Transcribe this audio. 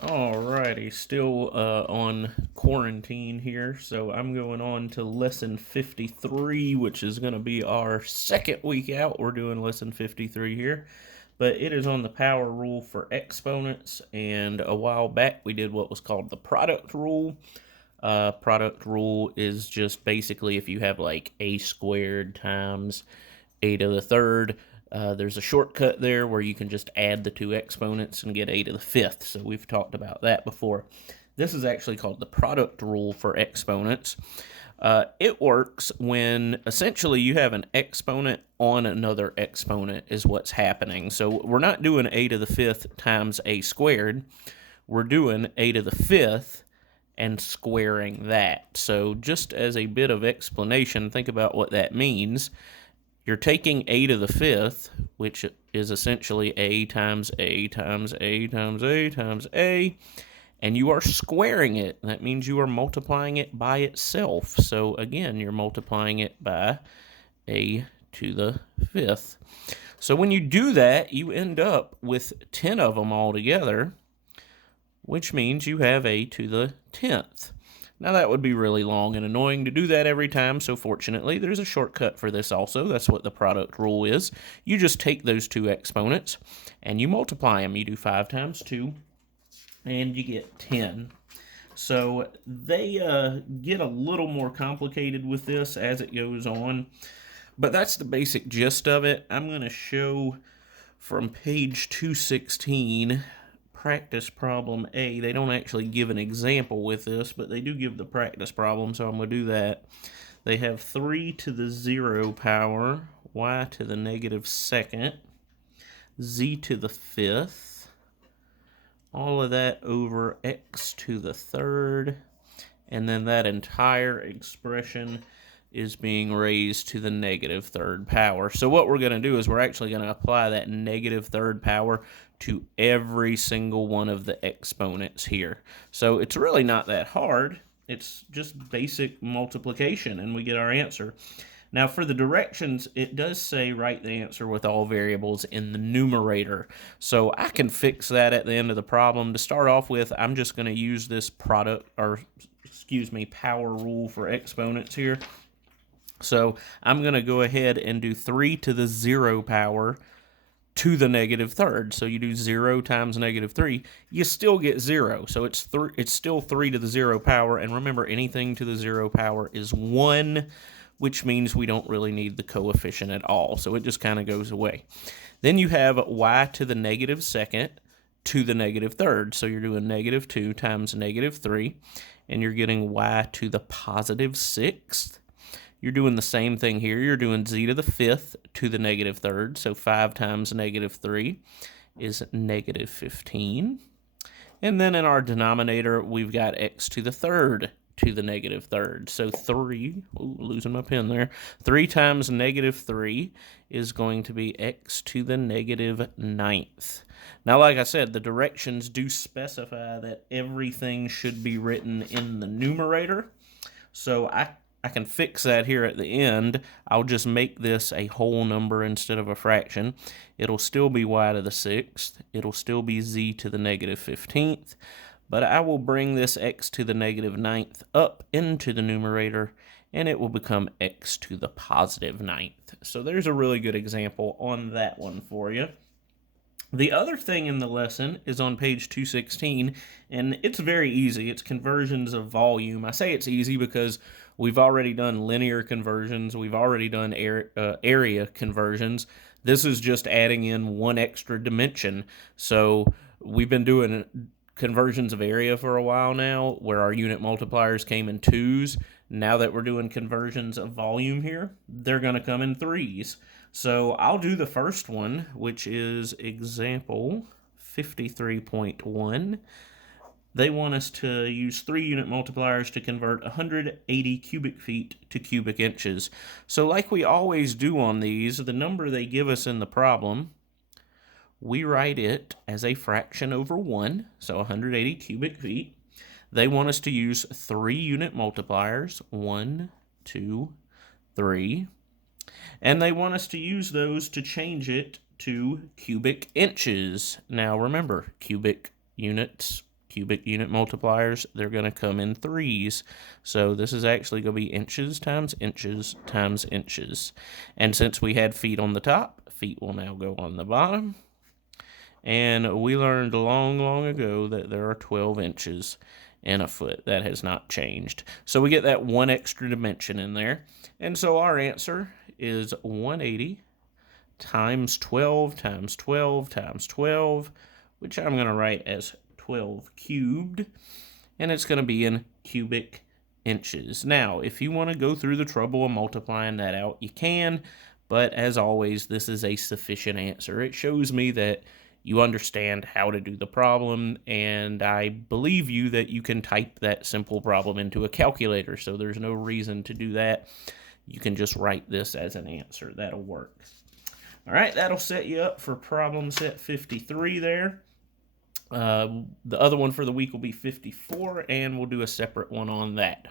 Alrighty, still on quarantine here, so I'm going on to lesson 53, which is going to be our second week out. We're doing lesson 53 here, but it is on the power rule for exponents, and a while back we did what was called the product rule. Product rule is just basically if you have like a squared times a to the third. There's a shortcut there where you can just add the two exponents and get a to the fifth. So we've talked about that before. This is actually called the product rule for exponents. It works when essentially you have an exponent on another exponent is what's happening. So we're not doing a to the fifth times a squared. We're doing a to the fifth and squaring that. So just as a bit of explanation, think about what that means. You're taking a to the fifth, which is essentially a times a times a times a times a, and you are squaring it. That means you are multiplying it by itself. So again, you're multiplying it by a to the fifth. So when you do that, you end up with 10 of them all together, which means you have a to the 10th. Now that would be really long and annoying to do that every time, so fortunately there's a shortcut for this also. That's what the product rule is. You just take those two exponents and you multiply them. You do 5 times 2 and you get 10. So they get a little more complicated with this as it goes on, but that's the basic gist of it. I'm going to show from page 216 practice problem A. They don't actually give an example with this, but they do give the practice problem, so I'm going to do that. They have 3 to the 0 power, y to the negative second, z to the fifth, all of that over x to the third, and then that entire expression is being raised to the negative third power. So what we're going to do is we're actually going to apply that negative third power to every single one of the exponents here. So it's really not that hard. It's just basic multiplication, and we get our answer. Now for the directions, it does say write the answer with all variables in the numerator. So I can fix that at the end of the problem. To start off with, I'm just going to use this power rule for exponents here. So I'm going to go ahead and do 3 to the 0 power to the negative third. So you do 0 times negative 3, you still get 0. So it's still 3 to the 0 power. And remember, anything to the 0 power is 1, which means we don't really need the coefficient at all. So it just kind of goes away. Then you have y to the negative second to the negative third. So you're doing negative 2 times negative 3, and you're getting y to the positive sixth. You're doing the same thing here. You're doing z to the fifth to the negative third. So 5 times negative 3 is negative 15. And then in our denominator, we've got x to the third to the negative third. So 3, losing my pen there, 3 times negative 3 is going to be x to the negative ninth. Now, like I said, the directions do specify that everything should be written in the numerator. So I can fix that here at the end. I'll just make this a whole number instead of a fraction. It'll still be y to the sixth. It'll still be z to the negative 15th. But I will bring this x to the negative ninth up into the numerator, and it will become x to the positive ninth. So there's a really good example on that one for you. The other thing in the lesson is on page 216, and it's very easy. It's conversions of volume. I say it's easy because we've already done linear conversions. We've already done area conversions. This is just adding in one extra dimension. So we've been doing conversions of area for a while now, where our unit multipliers came in 2s. Now that we're doing conversions of volume here, they're going to come in 3s. So I'll do the first one, which is example 53.1. They want us to use 3 unit multipliers to convert 180 cubic feet to cubic inches. So like we always do on these, the number they give us in the problem, we write it as a fraction over 1, so 180 cubic feet. They want us to use 3 unit multipliers, 1, 2, 3. And they want us to use those to change it to cubic inches. Now remember, cubic units, cubic unit multipliers, they're going to come in threes. So this is actually going to be inches times inches times inches. And since we had feet on the top, feet will now go on the bottom. And we learned long, long ago that there are 12 inches in a foot. That has not changed. So we get that one extra dimension in there. And so our answer is 180 times 12 times 12 times 12, which I'm going to write as 12 cubed. And it's going to be in cubic inches. Now, if you want to go through the trouble of multiplying that out, you can. But as always, this is a sufficient answer. It shows me that you understand how to do the problem, and I believe you that you can type that simple problem into a calculator, so there's no reason to do that. You can just write this as an answer. That'll work. All right, that'll set you up for problem set 53 there. The other one for the week will be 54, and we'll do a separate one on that.